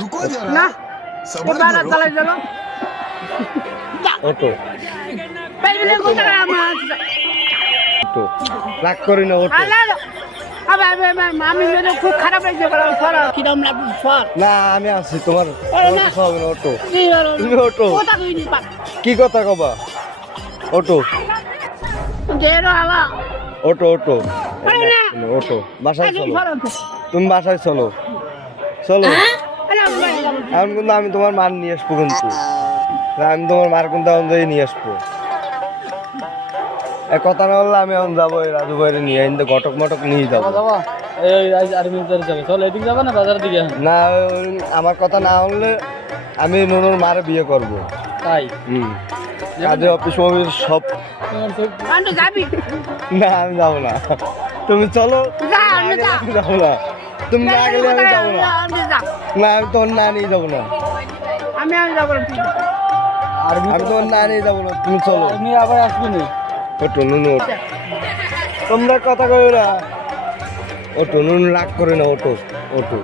रुको जरा না सब्र এবার करो চলে যাবো অটো বাইরে কোথায় আমার অটো রাগ করি না অটো হ্যালো আবে আবে আমি মেরে খুব খারাপ হয়েছে বড় সর কিরম লাগছে সর না আমি আছি তোমার না। অটো হবে না অটো কি হলো তুমি অটো কোথা কইনি পা কি কথা কবা অটো দেরো আলা অটো অটো আরে না। অটো বাসায় আরে চলো সর তুমি বাসায় চলো চলো আরে এখন কিন্তু আমি তোমার মার নিয়ে আসবো কিন্তু না, আমি তোমার মার কিন্তু এখন যাই নিয়ে আসবো এক কথা না বললে আমি এখন যাবো এই রাজু ভাইরে নিয়ে কিন্তু ঘটক মটক নিয়ে যাবো এই আর্মি যাবে চল এদিকে যাবে না বাজারের দিকে না আমার কথা না হলে আমি নুনুর মারে বিয়ে করবো তাই কাজে অফিস অফিস সব আন্ডু যাবি না আমি যাবো না তুমি চলো যা, না আমি গেলে যা। আমি যাবো না তুমি না গেলে আমি যাবো না আন্ডু যা না আমি তোমার না নিয়ে যাবো না আমি যাব আর্মি আমি তোমার না নিয়ে যাবো না তুমি চলো আর্মি আবার আসবে না ওটো নুনু তোমরা কথা কই না ওটো নুনু রাগ করে না ওটো ওটো